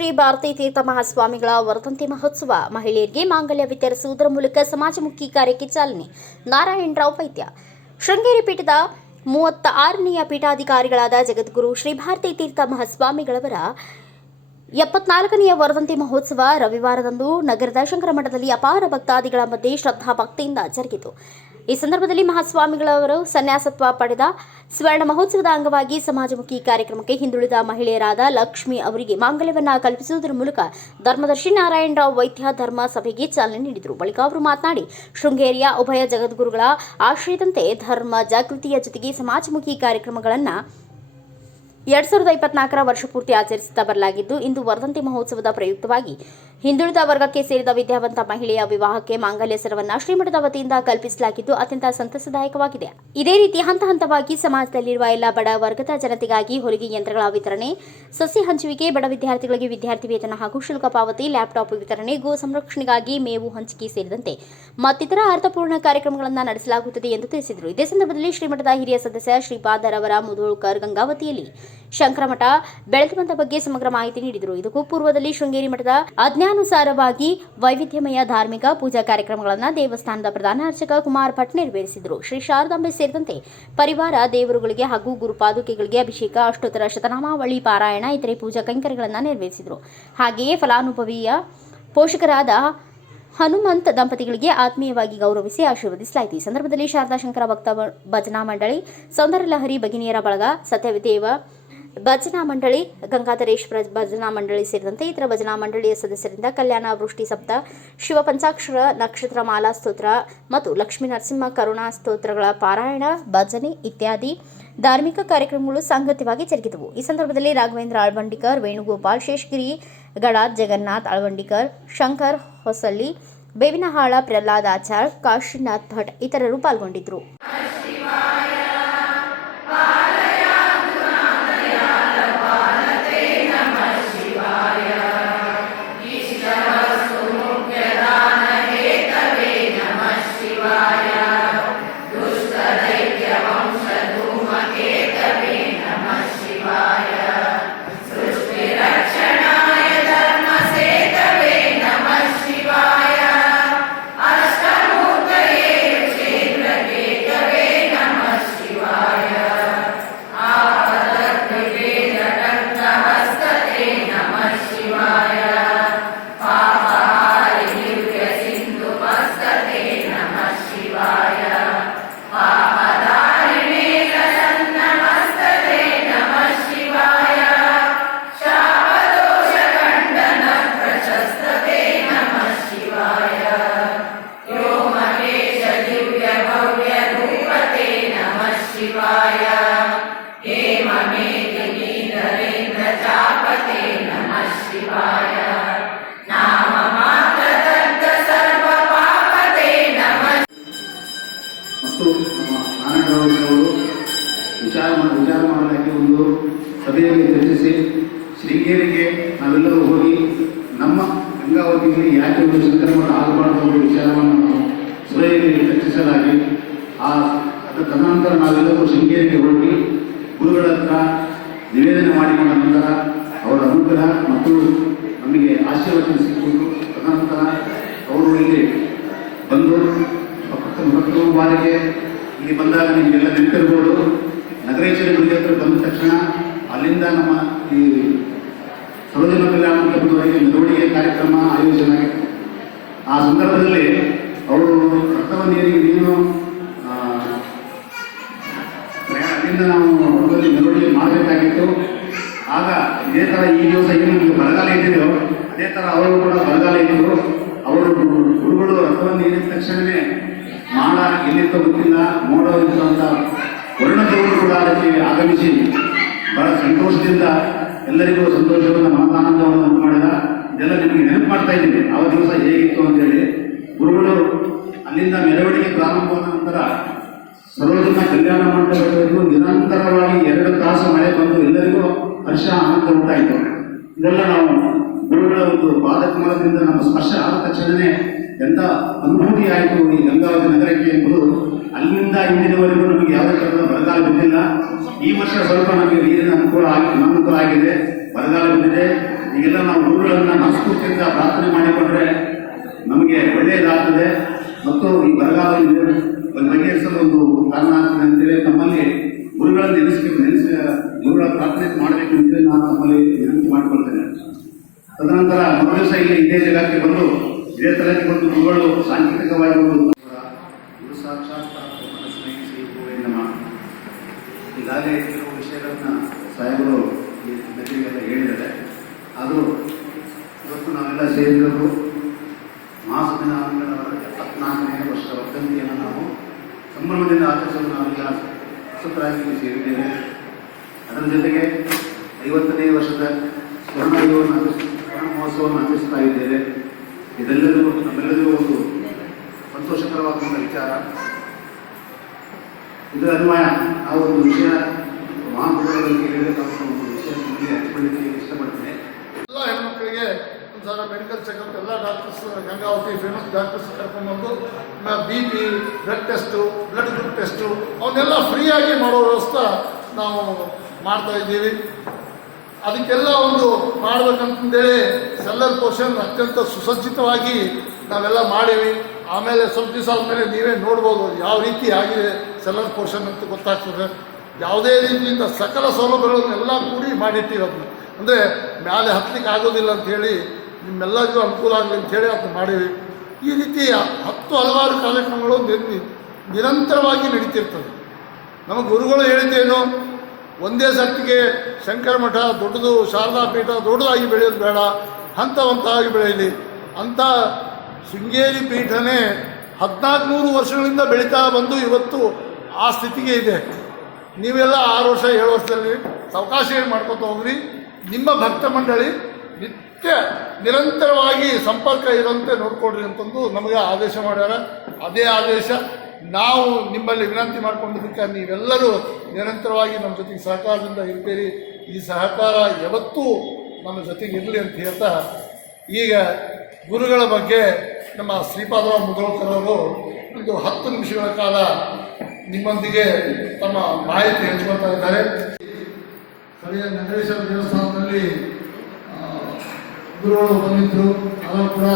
ಶ್ರೀ ಭಾರತೀ ತೀರ್ಥ ಮಹಾಸ್ವಾಮಿಗಳ ವರ್ಧಂತಿ ಮಹೋತ್ಸವ. ಮಹಿಳೆಯರಿಗೆ ಮಾಂಗಲ್ಯ ವಿತರಿಸುವುದರ ಮೂಲಕ ಸಮಾಜಮುಖಿ ಕಾರ್ಯಕ್ಕೆ ಚಾಲನೆ. ನಾರಾಯಣರಾವ್ ವೈದ್ಯ ಶೃಂಗೇರಿ ಪೀಠದ ಮೂವತ್ತ ಆರನೆಯ ಪೀಠಾಧಿಕಾರಿಗಳಾದ ಜಗದ್ಗುರು ಶ್ರೀ ಭಾರತೀ ತೀರ್ಥ ಮಹಾಸ್ವಾಮಿಗಳವರ ಎಪ್ಪತ್ನಾಲ್ಕನೆಯ ವರ್ಧಂತಿ ಮಹೋತ್ಸವ ರವಿವಾರದಂದು ನಗರದ ಶಂಕರ ಮಠದಲ್ಲಿ ಅಪಾರ ಭಕ್ತಾದಿಗಳ ಮಧ್ಯೆ ಶ್ರದ್ಧಾ ಭಕ್ತಿಯಿಂದ ಜರುಗಿತು. ಈ ಸಂದರ್ಭದಲ್ಲಿ ಮಹಾಸ್ವಾಮಿಗಳವರು ಸನ್ಯಾಸತ್ವ ಪಡೆದ ಸ್ವರ್ಣ ಮಹೋತ್ಸವದ ಅಂಗವಾಗಿ ಸಮಾಜಮುಖಿ ಕಾರ್ಯಕ್ರಮಕ್ಕೆ ಹಿಂದುಳಿದ ಮಹಿಳೆಯರಾದ ಲಕ್ಷ್ಮಿ ಅವರಿಗೆ ಮಾಂಗಲ್ಯವನ್ನು ಕಲ್ಪಿಸುವುದರ ಮೂಲಕ ಧರ್ಮದರ್ಶಿ ನಾರಾಯಣರಾವ್ ವೈದ್ಯ ಧರ್ಮ ಸಭೆಗೆ ಚಾಲನೆ ನೀಡಿದರು. ಬಳಿಕ ಅವರು ಮಾತನಾಡಿ, ಶೃಂಗೇರಿಯ ಉಭಯ ಜಗದ್ಗುರುಗಳ ಆಶ್ರಯದಂತೆ ಧರ್ಮ ಜಾಗೃತಿಯ ಜೊತೆಗೆ ಸಮಾಜಮುಖಿ ಕಾರ್ಯಕ್ರಮಗಳನ್ನು ಎರಡ್ ಸಾವಿರದ ಇಪ್ಪತ್ನಾಲ್ಕರ ವರ್ಷ ಪೂರ್ತಿ ಆಚರಿಸುತ್ತಾ ಬರಲಾಗಿದ್ದು, ಇಂದು ವರ್ಧಂತಿ ಮಹೋತ್ಸವದ ಪ್ರಯುಕ್ತವಾಗಿ ಹಿಂದುಳಿದ ವರ್ಗಕ್ಕೆ ಸೇರಿದ ವಿದ್ಯಾವಂತ ಮಹಿಳೆಯ ವಿವಾಹಕ್ಕೆ ಮಾಂಗಲ್ಯ ಸರವನ್ನ ಶ್ರೀಮಠದ ವತಿಯಿಂದ ಕಲ್ಪಿಸಲಾಗಿದ್ದು, ಅತ್ಯಂತ ಸಂತಸದಾಯಕವಾಗಿದೆ. ಇದೇ ರೀತಿ ಹಂತ ಹಂತವಾಗಿ ಸಮಾಜದಲ್ಲಿರುವ ಎಲ್ಲ ಬಡ ವರ್ಗದ ಜನತೆಗಾಗಿ ಹೊಲಿಗೆ ಯಂತ್ರಗಳ ವಿತರಣೆ, ಸಸಿ ಹಂಚುವಿಕೆ, ಬಡ ವಿದ್ಯಾರ್ಥಿಗಳಿಗೆ ವಿದ್ಯಾರ್ಥಿ ವೇತನ ಹಾಗೂ ಶುಲ್ಕ ಪಾವತಿ, ಲ್ಯಾಪ್ಟಾಪ್ ವಿತರಣೆ, ಗೋ ಸಂರಕ್ಷಣೆಗಾಗಿ ಮೇವು ಹಂಚಿಕೆ ಸೇರಿದಂತೆ ಮತ್ತಿತರ ಅರ್ಥಪೂರ್ಣ ಕಾರ್ಯಕ್ರಮಗಳನ್ನು ನಡೆಸಲಾಗುತ್ತದೆ ಎಂದು ತಿಳಿಸಿದರು. ಇದೇ ಸಂದರ್ಭದಲ್ಲಿ ಶ್ರೀಮಠದ ಹಿರಿಯ ಸದಸ್ಯ ಶ್ರೀಪಾದರವರ ಮುಧೋಳ್ಕರ್ ಗಂಗಾವತಿಯಲ್ಲಿ ಶಂಕರಮಠ ಬೆಳೆದು ಬಂದ ಬಗ್ಗೆ ಸಮಗ್ರ ಮಾಹಿತಿ ನೀಡಿದರು. ಇದಕ್ಕೂ ಪೂರ್ವದಲ್ಲಿ ಶೃಂಗೇರಿ ಮಠದ ಆಜ್ಞಾನುಸಾರವಾಗಿ ವೈವಿಧ್ಯಮಯ ಧಾರ್ಮಿಕ ಪೂಜಾ ಕಾರ್ಯಕ್ರಮಗಳನ್ನು ದೇವಸ್ಥಾನದ ಪ್ರಧಾನ ಅರ್ಚಕ ಕುಮಾರ್ ಭಟ್ ನೆರವೇರಿಸಿದರು. ಶ್ರೀ ಶಾರದಾಂಬೆ ಸೇರಿದಂತೆ ಪರಿವಾರ, ದೇವರುಗಳಿಗೆ ಹಾಗೂ ಗುರುಪಾದುಕೆಗಳಿಗೆ ಅಭಿಷೇಕ, ಅಷ್ಟೋತ್ತರ ಶತನಾಮಾವಳಿ, ಪಾರಾಯಣ, ಇತರೆ ಪೂಜಾ ಕೈಂಕರ್ಯಗಳನ್ನು ನೆರವೇರಿಸಿದರು. ಹಾಗೆಯೇ ಫಲಾನುಭವಿಯ ಪೋಷಕರಾದ ಹನುಮಂತ್ ದಂಪತಿಗಳಿಗೆ ಆತ್ಮೀಯವಾಗಿ ಗೌರವಿಸಿ ಆಶೀರ್ವದಿಸಲಾಯಿತು. ಈ ಸಂದರ್ಭದಲ್ಲಿ ಶಾರದಾ ಶಂಕರ ಭಕ್ತ ಭಜನಾ ಮಂಡಳಿ ಸೌಂದರ್ಯ ಲಹರಿ ಭಗಿನಿಯರ ಬಳಗ, ಸತ್ಯವಿದೇವ ಭಜನಾ ಮಂಡಳಿ, ಗಂಗಾಧರೇಶ್ವರ ಭಜನಾ ಮಂಡಳಿ ಸೇರಿದಂತೆ ಇತರ ಭಜನಾ ಮಂಡಳಿಯ ಸದಸ್ಯರಿಂದ ಕಲ್ಯಾಣ ವೃಷ್ಟಿ ಸಪ್ತ, ಶಿವ ಪಂಚಾಕ್ಷರ ನಕ್ಷತ್ರ ಮಾಲಾ ಸ್ತೋತ್ರ ಮತ್ತು ಲಕ್ಷ್ಮೀ ನರಸಿಂಹ ಕರುಣಾ ಸ್ತೋತ್ರಗಳ ಪಾರಾಯಣ, ಭಜನೆ ಇತ್ಯಾದಿ ಧಾರ್ಮಿಕ ಕಾರ್ಯಕ್ರಮಗಳು ಸಾಂಗತ್ಯವಾಗಿ ಜರುಗಿದವು. ಈ ಸಂದರ್ಭದಲ್ಲಿ ರಾಘವೇಂದ್ರ ಆಳ್ವಂಡಿಕರ್, ವೇಣುಗೋಪಾಲ್ ಶೇಷಗಿರಿ, ಗಡಾದ್ ಜಗನ್ನಾಥ್ ಆಳ್ವಂಡಿಕರ್, ಶಂಕರ್ ಹೊಸಳ್ಳಿ, ಬೇವಿನಹಾಳ ಪ್ರಹ್ಲಾದ್ ಆಚಾರ್, ಕಾಶಿನಾಥ್ ಭಟ್ ಇತರರು ಪಾಲ್ಗೊಂಡಿದ್ದರು. ಅವರು ವಿಚಾರ ವಿಚಾರ ಮಾಡಲಿಕ್ಕೆ ಒಂದು ಸಭೆಯಲ್ಲಿ ಚರ್ಚಿಸಿ ಶೃಂಗೇರಿಗೆ ನಾವೆಲ್ಲರೂ ಹೋಗಿ ನಮ್ಮ ಗಂಗಾವತಿಯಲ್ಲಿ ಯಾಕೆ ಒಂದು ಸಂಕ್ರಮಣ ಆಗಬಾರ್ದು ಅನ್ನೋ ವಿಚಾರವನ್ನು ಸಭೆಯಲ್ಲಿ ಚರ್ಚಿಸಲಾಗಿ, ಆ ತದನಂತರ ನಾವೆಲ್ಲರೂ ಶೃಂಗೇರಿಗೆ ಹೋಗಿ ಗುರುಗಳ ಹತ್ರ ನಿವೇದನೆ ಮಾಡಿಕೊಂಡ ನಂತರ ಅವರ ಅನುಗ್ರಹ ಮತ್ತು ನಮಗೆ ಆಶೀರ್ವಚನ ಸಿಕ್ಕಿತು ತದನಂತರ ಅವರು ಇಲ್ಲಿ ಬಂದು ಮತ್ತೊಂದು ಬಾರಿಗೆ ಇಲ್ಲಿ ಬಂದಾಗ ನಿಮಗೆಲ್ಲ ನೆನಪಿರ್ಬೋದು. ನಗರೇಶ್ವರ ಗುಡಿ ಹತ್ರ ಬಂದ ತಕ್ಷಣ ಅಲ್ಲಿಂದ ನಮ್ಮ ಈ ಸರೋಜನ ಕಲ್ಯಾಣ ಮಂಟಪದವರೆಗೆ ಮೆರವಣಿಗೆ ಕಾರ್ಯಕ್ರಮ ಆಯೋಜನೆ ಆ ಸಂದರ್ಭದಲ್ಲಿ ಅವರು ರಕ್ತವ ನೀರಿಗೆ ನೀನು ಅಲ್ಲಿಂದ ನಾವು ಹೊರಗಡೆ ಮೆರವಣಿಗೆ ಮಾಡಬೇಕಾಗಿತ್ತು. ಆಗ ಇದೇ ಥರ ಈ ದಿವಸ ಏನು ನಮಗೆ ಬರಗಾಲ ಇದ್ದಿದೆಯೋ, ಅದೇ ಥರ ಅವರು ಕೂಡ ಬರಗಾಲ ಇದ್ದರು. ಅವರು ಗುರುಗಳು ರಥವನ್ನು ಏರಿದ ತಕ್ಷಣವೇ ಮಾಡ ಎಲ್ಲಿತ್ತ ಗೊತ್ತಿಲ್ಲ ಮೋಡ ಅಂತ ವರ್ಣದವರು ಕೂಡ ಅದಕ್ಕೆ ಆಗಮಿಸಿ ಬಹಳ ಸಂತೋಷದಿಂದ ಎಲ್ಲರಿಗೂ ಸಂತೋಷವನ್ನು, ಮನದಾನಂದವನ್ನು ಉಂಟು ಮಾಡಿದ. ಇದೆಲ್ಲ ನಿಮಗೆ ನೆನಪು ಮಾಡ್ತಾ ಇದ್ದೀನಿ. ಆ ದಿವಸ ಹೇಗಿತ್ತು ಅಂತೇಳಿ. ಗುರುಗಳು ಅಲ್ಲಿಂದ ಮೆರವಣಿಗೆ ಪ್ರಾರಂಭವಾದ ನಂತರ ಸರೋಜನ ಕಲ್ಯಾಣ ಮಂಟಪದವರೆಗೂ ನಿರಂತರವಾಗಿ ಎರಡು ತಾಸು ಮಳೆ ಬಂದು ಎಲ್ಲರಿಗೂ ಹರ್ಷ, ಆನಂದ ಉಂಟಾಯಿತು ಇದೆಲ್ಲ ನಾವು ಗುರುಗಳ ಒಂದು ಪಾದಕಮಲದಿಂದ ನಮ್ಮ ಸ್ಪರ್ಶ ಆದ ತಕ್ಷಣವೇ ಎಂಥ ಅನುಭೂತಿ ಆಯಿತು. ಈ ಗಂಗಾವತಿ ನಗರಕ್ಕೆ ಎಂಬುದು ಅಲ್ಲಿಂದ ಇಂದಿನವರೆಗೂ ನಮಗೆ ಯಾವುದೇ ಥರದ ಬರಗಾಲ ಬಿದ್ದಿಲ್ಲ. ಈ ವರ್ಷ ಸ್ವಲ್ಪ ನಮಗೆ ನೀರಿನ ಅನುಕೂಲ ಆಗಿ ಅನುಕೂಲ ಆಗಿದೆ. ಬರಗಾಲ ಬಿದ್ದಿದೆ. ಈಗೆಲ್ಲ ನಾವು ಊರುಗಳನ್ನು ಮನಸ್ಫೂರ್ತಿಯಿಂದ ಪ್ರಾರ್ಥನೆ ಮಾಡಿಕೊಂಡ್ರೆ ನಮಗೆ ಒಳ್ಳೆಯದಾಗ್ತದೆ ಮತ್ತು ಈ ಬರಗಾಲ ಬಗೆಹರಿಸಲು ಒಂದು ಕಾರಣ ಆಗ್ತದೆ ಅಂತೇಳಿ ತಮ್ಮಲ್ಲಿ ಗುರುಗಳನ್ನು ನೆನೆಸ್ಬೇಕು ನೆನೆಸ ಗುರುಗಳ ಪ್ರಾರ್ಥನೆ ಮಾಡಬೇಕು ಅಂತೇಳಿ ನಾನು ತಮ್ಮಲ್ಲಿ ವಿನಂತಿ ಮಾಡಿಕೊಳ್ತೇನೆ. ತದನಂತರ ಮರು ದಿವಸ ಇಲ್ಲಿ ಇದೇ ಜಾಗಕ್ಕೆ ಬಂದು ಇದೇ ಥರ ಇವತ್ತು ಗುರುಗಳು ಸಾಂಕೇತಿಕವಾಗಿ ಒಂದು ಗುರು ಸಾಕ್ಷಾತ್ ಸ್ನೇಹಿಸಿ ನಮಃ ಈಗಾಗಲೇ ಕೆಲವು ವಿಷಯಗಳನ್ನ ಸಾಹೇಬರು ಈ ನದಿಗೆಲ್ಲ ಹೇಳಿದ್ದಾರೆ. ಅದು ಇವತ್ತು ನಾವೆಲ್ಲ ಸೇರಿದವರು ಮಾಸ ದಿನ ಎಪ್ಪತ್ನಾಲ್ಕನೇ ವರ್ಷ ವರ್ಧಂತಿಯನ್ನು ನಾವು ಸಂಭ್ರಮದಿಂದ ಆಚರಿಸಲು ನಾವೆಲ್ಲ ಸುಖರಾಗಿ ಸೇರಿದ್ದೇವೆ. ಅದರ ಜೊತೆಗೆ ಐವತ್ತನೇ ವರ್ಷದ ಸ್ವರ್ಣ ಯುಗವನ್ನು ಆಚರಿಸ್- ಸ್ವರ್ಣ ಮಹೋತ್ಸವವನ್ನು ಆಚರಿಸ್ತಾ ಇದ್ದೇವೆ. ಇದೆಲ್ಲರಿಗೂ ನಮ್ಮೆಲ್ಲರಿಗೂ ಒಂದು ಸಂತೋಷಕರವಾದ ವಿಚಾರ. ಇದು ಅನ್ವಯ. ನಾವು ಒಂದು ವಿಷಯ ಮಹಾಪುರದಲ್ಲಿ ಹೇಳಬೇಕಾದಂಥ ಒಂದು ವಿಷಯ ನಿಮಗೆ ಹಂಚಿಕೊಳ್ಳಿಕ್ಕೆ ಇಷ್ಟಪಡ್ತೇನೆ. ಎಲ್ಲ ಹೆಣ್ಮಕ್ಳಿಗೆ ಒಂದ್ಸಲ ಮೆಡಿಕಲ್ ಚೆಕಪ್ ಎಲ್ಲ ಡಾಕ್ಟರ್ಸ್ ಗಂಗಾವತಿ ಫೇಮಸ್ ಡಾಕ್ಟರ್ಸ್ ಕರ್ಕೊಂಡ್ಬಂದು B P blood test blood group test ಅವನ್ನೆಲ್ಲ ಫ್ರೀಯಾಗಿ ಮಾಡೋ ವ್ಯವಸ್ಥೆ ನಾವು ಮಾಡ್ತಾ ಇದ್ದೀವಿ. ಅದಕ್ಕೆಲ್ಲ ಒಂದು ಮಾಡ್ಬೇಕಂತಂದೇಳಿ ಸೆಲ್ಲರ್ ಪೋರ್ಷನ್ ಅತ್ಯಂತ ಸುಸಜ್ಜಿತವಾಗಿ ನಾವೆಲ್ಲ ಮಾಡೀವಿ. ಆಮೇಲೆ ಸ್ವಲ್ಪ ದಿವಸ ಆದಮೇಲೆ ನೀವೇ ನೋಡ್ಬೋದು ಯಾವ ರೀತಿ ಆಗಿದೆ ಸೆಲ್ಲರ್ ಪೋರ್ಷನ್ ಅಂತ ಗೊತ್ತಾಗ್ತದೆ. ಯಾವುದೇ ರೀತಿಯಿಂದ ಸಕಲ ಸೌಲಭ್ಯಗಳನ್ನೆಲ್ಲ ಕೂಡಿ ಮಾಡಿಟ್ಟಿವಿ ಅಂದರೆ ಮೇಲೆ ಹತ್ತಲಿಕ್ಕೆ ಆಗೋದಿಲ್ಲ ಅಂಥೇಳಿ ನಿಮ್ಮೆಲ್ಲರಿಗೂ ಅನುಕೂಲ ಆಗಲಿ ಅಂಥೇಳಿ ಅದನ್ನು ಮಾಡೀವಿ. ಈ ರೀತಿ ಹತ್ತು ಹಲವಾರು ಕಾರ್ಯಕ್ರಮಗಳು ನಿರ್- ನಿರಂತರವಾಗಿ ನಡೀತಿರ್ತದೆ. ನಮ್ಮ ಗುರುಗಳು ಹೇಳಿದ್ದೇನು? ಒಂದೇ ಸತ್ತಿಗೆ ಶಂಕರ ಮಠ ದೊಡ್ಡದು, ಶಾರದಾ ಪೀಠ ದೊಡ್ಡದಾಗಿ ಬೆಳೆಯೋದು ಬೇಡ. ಹಂತ ಹಂತವಾಗಿ ಬೆಳೆಯಲಿ. ಅಂತ ಶೃಂಗೇರಿ ಪೀಠನೇ ಹದಿನಾಲ್ಕುನೂರು ವರ್ಷಗಳಿಂದ ಬೆಳೀತಾ ಬಂದು ಇವತ್ತು ಆ ಸ್ಥಿತಿಗೆ ಇದೆ. ನೀವೆಲ್ಲ ಆರು ವರ್ಷ, ಏಳು ವರ್ಷದಲ್ಲಿ ಸಾವಕಾಶ ಮಾಡ್ಕೊತ ಹೋಗ್ರಿ. ನಿಮ್ಮ ಭಕ್ತ ಮಂಡಳಿ ನಿತ್ಯ ನಿರಂತರವಾಗಿ ಸಂಪರ್ಕ ಇರುವಂತೆ ನೋಡ್ಕೊಡ್ರಿ ಅಂತಂದು ನಮಗೆ ಆದೇಶ ಮಾಡ್ಯಾರ. ಅದೇ ಆದೇಶ ನಾವು ನಿಮ್ಮಲ್ಲಿ ವಿನಂತಿ ಮಾಡ್ಕೊಂಡಿದ್ದಕ್ಕೆ ನೀವೆಲ್ಲರೂ ನಿರಂತರವಾಗಿ ನಮ್ಮ ಜೊತೆಗೆ ಸಹಕಾರದಿಂದ ಇರ್ತೀರಿ. ಈ ಸಹಕಾರ ಯಾವತ್ತೂ ನಮ್ಮ ಜೊತೆಗೆ ಇರಲಿ ಅಂತ ಹೇಳ್ತಾ ಈಗ ಗುರುಗಳ ಬಗ್ಗೆ ನಮ್ಮ ಶ್ರೀಪಾದರ ಮುದೋಳ್ಕರ್ ಅವರು ಒಂದು ಹತ್ತು ನಿಮಿಷಗಳ ಕಾಲ ನಿಮ್ಮೊಂದಿಗೆ ತಮ್ಮ ಮಾಹಿತಿ ಹಂಚ್ಕೊಳ್ತಾ ಇದ್ದಾರೆ. ಸ್ಥಳೀಯ ನಗರೇಶ್ವರ ದೇವಸ್ಥಾನದಲ್ಲಿ ಗುರುಗಳು ಬಂದಿದ್ದರು ಅವರು ಕೂಡ,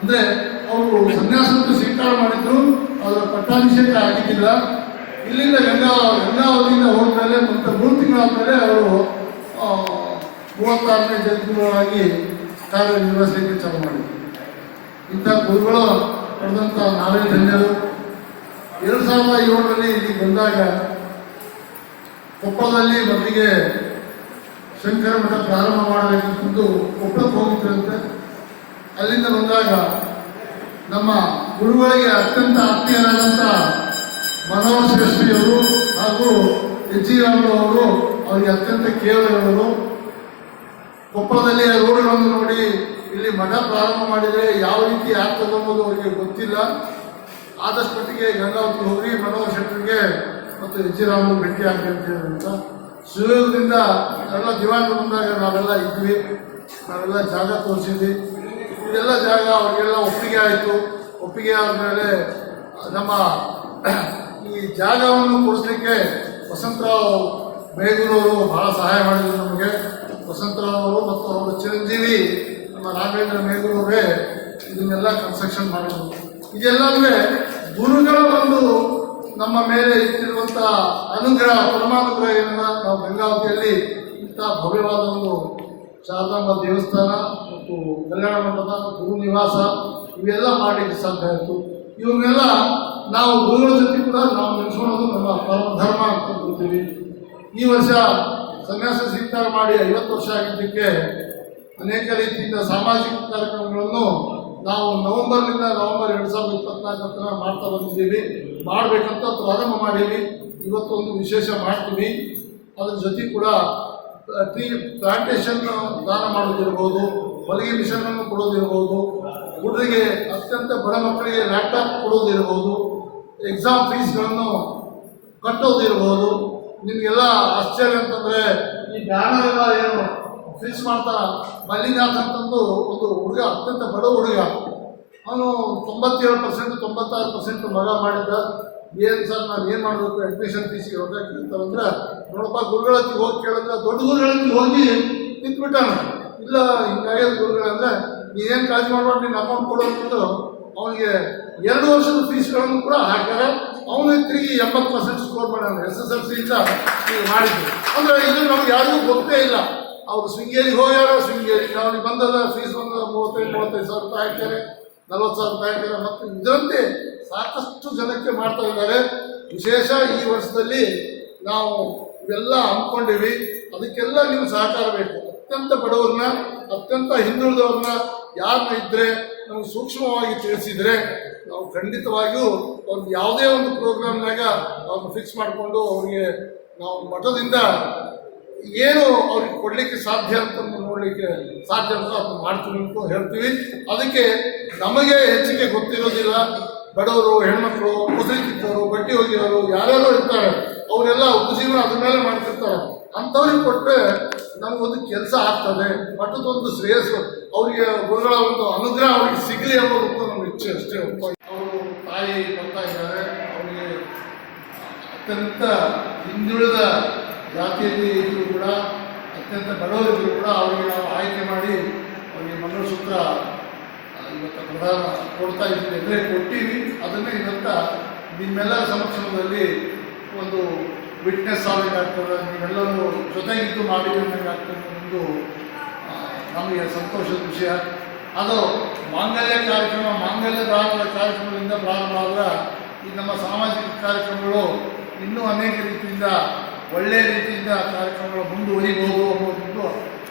ಅಂದರೆ ಅವರು ಸನ್ಯಾಸಕ್ಕೂ ಸ್ವೀಕಾರ ಮಾಡಿದ್ರು. ಅದರ ಪಟ್ಟಾಭಿಷೇಕ ಆಗಿದ್ದಿಲ್ಲ. ಇಲ್ಲಿಂದ ಗಂಗಾ ಗಂಗಾವತಿಯಿಂದ ಹೋದ್ಮೇಲೆ ಮತ್ತೆ ಮೂರು ತಿಂಗಳಾದ್ಮೇಲೆ ಅವರು ಮೂವತ್ತಾರನೇ ಜನ್ಮಗಳಾಗಿ ಕಾರ್ಯನಿರ್ವಹಿಸಲಿಕ್ಕೆ ಚಾಲು ಮಾಡಿದರು. ಇಂಥ ಗುರುಗಳು ಪಡೆದಂಥ ನಾವೇ ಧನ್ಯರು. ಎರಡು ಸಾವಿರದ ಏಳರಲ್ಲಿ ಇಲ್ಲಿ ಬಂದಾಗ ಕೊಪ್ಪಳದಲ್ಲಿ ಮೊದಲಿಗೆ ಶಂಕರ ಮಠ ಪ್ರಾರಂಭ ಮಾಡಬೇಕಂತಂದು ಕೊಪ್ಪಳಕ್ಕೆ ಹೋಗಿದ್ರಂತೆ. ಅಲ್ಲಿಂದ ಬಂದಾಗ ನಮ್ಮ ಗುರುಗಳಿಗೆ ಅತ್ಯಂತ ಆತ್ಮೀಯರಾದಂಥ ಮನೋಹರ್ ಶ್ರೇಷ್ಠಿಯವರು ಹಾಗೂ ಎಚ್ ಅವರು ಅವರಿಗೆ ಅತ್ಯಂತ ಕೇವಲವರು ಕೊಪ್ಪಳದಲ್ಲಿ ರೋಡ್ಗಳನ್ನು ನೋಡಿ ಇಲ್ಲಿ ಮಠ ಪ್ರಾರಂಭ ಮಾಡಿದರೆ ಯಾವ ರೀತಿ ಆಗ್ತದೆ ಅನ್ನೋದು ಅವರಿಗೆ ಗೊತ್ತಿಲ್ಲ. ಆದಷ್ಟು ಮಟ್ಟಿಗೆ ಗಂಗಾವತಿ ಹೋಗಿ ಮನೋಹರ್ ಶೆಟ್ಟರಿಗೆ ಮತ್ತು ಎಚ್ ಜಿ ರಾಮರು ಭೇಟಿ ಆಗಲಿ ಅಂತ ಸುಯೋಗದಿಂದ ಎಲ್ಲ ದಿವಾಣರು ಬಂದಾಗ ನಾವೆಲ್ಲ ಇದ್ವಿ. ನಾವೆಲ್ಲ ಜಾಗ ತೋರಿಸಿದ್ವಿ. ಇದೆಲ್ಲ ಜಾಗ ಅವರಿಗೆಲ್ಲ ಒಪ್ಪಿಗೆ ಆಯಿತು. ಒಪ್ಪಿಗೆ ಆದಮೇಲೆ ನಮ್ಮ ಈ ಜಾಗವನ್ನು ಕೊಡಿಸ್ಲಿಕ್ಕೆ ವಸಂತರಾವ್ ಬೇಗೂರವರು ಬಹಳ ಸಹಾಯ ಮಾಡಿದ್ರು ನಮಗೆ. ವಸಂತರಾವ್ ಅವರು ಮತ್ತು ಅವರ ಚಿರಂಜೀವಿ ನಮ್ಮ ರಾಘವೇಂದ್ರ ಮೇಗೂರವರೇ ಇದನ್ನೆಲ್ಲ ಕನ್ಸ್ಟ್ರಕ್ಷನ್ ಮಾಡಿದ್ರು. ಇದೆಲ್ಲವೇ ಗುರುಗಳ ಒಂದು ನಮ್ಮ ಮೇಲೆ ಇಟ್ಟಿರುವಂಥ ಅನುಗ್ರಹ ಪರಮಾನುಗ್ರಹ ಏನನ್ನ ನಾವು ಗಂಗಾವತಿಯಲ್ಲಿ ಇಂಥ ಭವ್ಯವಾದ ಒಂದು ಶಾರದಾಂಬ ದೇವಸ್ಥಾನ ಮತ್ತು ಕಲ್ಯಾಣ ಮಂಟಪ, ಗುರು ನಿವಾಸ ಇವೆಲ್ಲ ಮಾಡಲಿಕ್ಕೆ ಸಾಧ್ಯ ಆಯಿತು. ಇವನ್ನೆಲ್ಲ ನಾವು ಗುರುಗಳ ಜೊತೆ ಕೂಡ ನಾವು ನೆನೆಸ್ಕೊಳ್ಳೋದು ನಮ್ಮ ಪರಮ ಧರ್ಮ ಅಂತ ಅಂದ್ಕೊಳ್ತೀವಿ ಈ ವರ್ಷ ಸನ್ಯಾಸ ಸ್ವೀಕಾರ ಮಾಡಿ ಐವತ್ತು ವರ್ಷ ಆಗಿದ್ದಕ್ಕೆ ಅನೇಕ ರೀತಿಯಿಂದ ಸಾಮಾಜಿಕ ಕಾರ್ಯಕ್ರಮಗಳನ್ನು ನಾವು ನವೆಂಬರ್ನಿಂದ ನವೆಂಬರ್ ಎರಡು ಸಾವಿರದ ಇಪ್ಪತ್ನಾಲ್ಕು ಮಾಡ್ತಾ ಬಂದಿದ್ದೀವಿ. ಮಾಡಬೇಕಂತ ಪ್ರಾರಂಭ ಮಾಡೀವಿ. ಇವತ್ತೊಂದು ವಿಶೇಷ ಮಾಡ್ತೀವಿ. ಅದ್ರ ಜೊತೆ ಕೂಡ ಟ್ರೀ ಪ್ಲಾಂಟೇಶನ್ ದಾನ ಮಾಡೋದಿರ್ಬೋದು, ಹೊಲಿಗೆ ಮಿಷನನ್ನು ಕೊಡೋದಿರ್ಬೋದು ಹುಡುಗರಿಗೆ ಅತ್ಯಂತ ಬಡ ಮಕ್ಕಳಿಗೆ ಲ್ಯಾಪ್ಟಾಪ್ ಕೊಡೋದಿರ್ಬೋದು ಎಕ್ಸಾಮ್ ಫೀಸ್ಗಳನ್ನು ಕಟ್ಟೋದಿರ್ಬೋದು, ನಿಮಗೆಲ್ಲ ಆಶ್ಚರ್ಯ ಅಂತಂದರೆ ಈ ಬ್ಯಾನರ್ ಎಲ್ಲ ಏನು ಫೀಸ್ ಮಾಡ್ತಾ ಮಲ್ಲಿನಾಥ್ ಅಂತಂದು ಒಂದು ಹುಡುಗ, ಅತ್ಯಂತ ಬಡ ಹುಡುಗ. ಅವನು ತೊಂಬತ್ತೇಳು ಪರ್ಸೆಂಟ್ ತೊಂಬತ್ತಾರು ಪರ್ಸೆಂಟ್ ಮಗ ಮಾಡಿದ್ದ. ಏನು ಸರ್ ನಾನು ಏನು ಮಾಡಬೇಕು? ಅಡ್ಮಿಷನ್ ಫೀಸಿಗೆ ಕೇಳ್ತಾರಂದ್ರೆ ನೋಡಪ್ಪ ಗುರುಗಳ ಹತ್ರ ಹೋಗಿ ಕೇಳಿದ್ರೆ ದೊಡ್ಡ ಗುರುಗಳ ಹತ್ರ ಹೋಗಿ ನಿಂತ್ಬಿಟ್ಟಾನ. ಇಲ್ಲ ಹಿಂಗಾಗಿ ಗುರುಗಳಂದ್ರೆ ನೀನೇನು ಕಾಳಜಿ ಮಾಡ್ಬಾರ್ದು ನಿನ್ನ ಅಕೌಂಟ್ ಕೊಡು ಅಂದ್ಬಿಟ್ಟು ಅವನಿಗೆ ಎರಡು ವರ್ಷದ ಫೀಸ್ಗಳನ್ನು ಕೂಡ ಹಾಕ್ತಾರೆ ಅವನು ತಿರುಗಿ ಎಂಬತ್ತು ಪರ್ಸೆಂಟ್ ಸ್ಕೋರ್ ಮಾಡೋಣ ಎಸ್ ಎಸ್ ಎಲ್ ಸಿಯಿಂದ ನೀವು ಮಾಡಿದ್ರು ಅಂದರೆ ಇದು ನಮ್ಗೆ ಯಾರಿಗೂ ಗೊತ್ತೇ ಇಲ್ಲ. ಅವ್ರು ಶೃಂಗೇರಿಗೆ ಹೋಗ್ಯಾರ ಶೃಂಗೇರಿಗೆ ಅವನಿಗೆ ಬಂದದ ಫೀಸ್ ಬಂದದ, ಮೂವತ್ತೈದು ಮೂವತ್ತೈದು ಸಾವಿರ ರೂಪಾಯಿ ಹಾಕ್ತಾರೆ ನಲ್ವತ್ತು ಸಾವಿರ ರೂಪಾಯಿ ಹಾಕ್ತಾರೆ ಮತ್ತು ಇದರಂತೆ ಸಾಕಷ್ಟು ಜನಕ್ಕೆ ಮಾಡ್ತಾ ಇದ್ದಾರೆ. ವಿಶೇಷ ಈ ವರ್ಷದಲ್ಲಿ ನಾವು ಇವೆಲ್ಲ ಹಮ್ಮಿಕೊಂಡಿವಿ ಅದಕ್ಕೆಲ್ಲ ನೀವು ಸಹಕಾರ ಬೇಕು. ಅತ್ಯಂತ ಬಡವ್ರನ್ನ, ಅತ್ಯಂತ ಹಿಂದುಳಿದವ್ರನ್ನ ಯಾರನ್ನ ಇದ್ದರೆ ನಮ್ಗೆ ಸೂಕ್ಷ್ಮವಾಗಿ ತಿಳಿಸಿದರೆ ನಾವು ಖಂಡಿತವಾಗಿಯೂ ಅವ್ರ ಯಾವುದೇ ಒಂದು ಪ್ರೋಗ್ರಾಮ್ನಾಗ ಅವ್ರನ್ನ ಫಿಕ್ಸ್ ಮಾಡಿಕೊಂಡು ಅವ್ರಿಗೆ ನಾವು ಮಠದಿಂದ ಏನು ಅವ್ರಿಗೆ ಕೊಡಲಿಕ್ಕೆ ಸಾಧ್ಯ ಅಂತ ನೋಡಲಿಕ್ಕೆ ಸಾಧ್ಯ ಅಂತ ಅದನ್ನು ಮಾಡ್ತೀವಿ ಅಂತ ಹೇಳ್ತೀವಿ. ಅದಕ್ಕೆ ನಮಗೆ ಹೆಚ್ಚಿಗೆ ಗೊತ್ತಿರೋದಿಲ್ಲ. ಬಡವರು, ಹೆಣ್ಮಕ್ಳು ಕಿತ್ತವರು ಬಟ್ಟಿ ಹೋಗಿರೋರು ಯಾರ್ಯಾರೋ ಇರ್ತಾರೆ. ಅವರೆಲ್ಲ ಉಪಜೀವನ ಅದ್ರ ಮೇಲೆ ಮಾಡ್ತಿರ್ತಾರೆ. ಅಂಥವ್ರಿಗೆ ಕೊಟ್ಟರೆ ನಮಗೊಂದು ಕೆಲಸ ಆಗ್ತದೆ ಮಠದೊಂದು ಶ್ರೇಯಸ್ಸು. ಅವರಿಗೆ ಗುರುಗಳ ಒಂದು ಅನುಗ್ರಹ ಅವ್ರಿಗೆ ಸಿಗಲಿ ಅನ್ನೋದಕ್ಕೂ ನಮ್ಮ ಇಚ್ಛೆ ಅಷ್ಟೇ ಅವರು ತಾಯಿ ಬರ್ತಾ ಇದ್ದಾರೆ. ಅವರಿಗೆ ಅತ್ಯಂತ ಹಿಂದುಳಿದ ಜಾತಿಯಲ್ಲಿ ಇದ್ದರೂ ಕೂಡ, ಅತ್ಯಂತ ಬಡವರಿದ್ದರೂ ಕೂಡ ಅವರಿಗೆ ನಾವು ಆಯ್ಕೆ ಮಾಡಿ ಅವರಿಗೆ ಮಂಗಳಸೂತ್ರ ಸೂತ್ರ ಇವತ್ತು ಪ್ರಧಾನ ಕೊಡ್ತಾ ಇದ್ದೀವಿ. ಅಂದರೆ ಕೊಟ್ಟೀವಿ. ಅದನ್ನೇ ಇವತ್ತ ನಿಮ್ಮೆಲ್ಲರ ಸಮಕ್ಷಮದಲ್ಲಿ ಒಂದು ವಿಟ್ನೆಸ್ ಆಗ್ತದೆ ನೀವೆಲ್ಲರೂ ಜೊತೆಗಿದ್ದು ಮಾಡಿಕೊಳ್ಬೇಕಾಗ್ತದೆ ಒಂದು ನಮಗೆ ಸಂತೋಷದ ವಿಷಯ. ಅದು ಮಾಂಗಲ್ಯ ಕಾರ್ಯಕ್ರಮ, ಮಾಂಗಲ್ಯ ದಾನದ ಕಾರ್ಯಕ್ರಮದಿಂದ ಪ್ರಾರಂಭ ಆದ್ರೆ ಈ ನಮ್ಮ ಸಾಮಾಜಿಕ ಕಾರ್ಯಕ್ರಮಗಳು ಇನ್ನೂ ಅನೇಕ ರೀತಿಯಿಂದ ಒಳ್ಳೆಯ ರೀತಿಯಿಂದ ಕಾರ್ಯಕ್ರಮಗಳು ಮುಂದುವರಿಬಹುದು ಅನ್ನೋದಿದ್ದು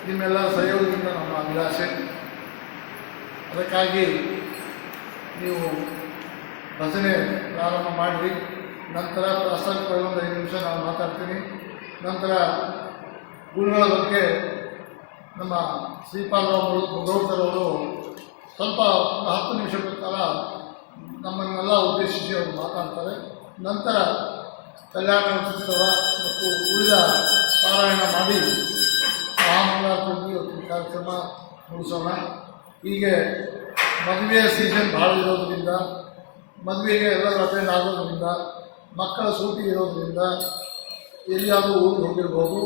ನಿಮ್ಮೆಲ್ಲ ಸಹಯೋಗದಿಂದ ನಮ್ಮ ಅಭಿಲಾಷೆ. ಅದಕ್ಕಾಗಿ ನೀವು ಭಜನೆ ಪ್ರಾರಂಭ ಮಾಡಿರಿ. ನಂತರ ಪ್ರಾಸ್ತಾವಿಕವಾಗಿ ಒಂದು ಐದು ನಿಮಿಷ ನಾನು ಮಾತಾಡ್ತೀನಿ. ನಂತರ ಗುರುಗಳ ಬಗ್ಗೆ ನಮ್ಮ ಶ್ರೀಪಾದರಾವ್ ಭಗವಂತರವರು ಸ್ವಲ್ಪ ಒಂದು ಹತ್ತು ನಿಮಿಷಗಳ ಕಾಲ ನಮ್ಮನ್ನೆಲ್ಲ ಉದ್ದೇಶಿಸಿ ಅವರು ಮಾತಾಡ್ತಾರೆ. ನಂತರ ಕಲ್ಯಾಣ ಉತ್ಸವ ಮತ್ತು ಉಳಿದ ಪಾರಾಯಣ ಮಾಡಿ ಮಹಾಮಂಗಳಾರತಿ ಒಂದು ಕಾರ್ಯಕ್ರಮ ಮುಗಿಸೋಣ. ಹೀಗೆ ಮದುವೆಯ ಸೀಸನ್ ಭಾಳ ಇರೋದ್ರಿಂದ, ಮದುವೆಗೆ ಎಲ್ಲರೂ ಅಟೆಂಡ್ ಆಗೋದ್ರಿಂದ ಮಕ್ಕಳ ಸೂಟಿ ಇರೋದ್ರಿಂದ ಎಲ್ಲಿಯಾದರೂ ಊರಿಗೆ ಹೋಗಿರ್ಬೋದು.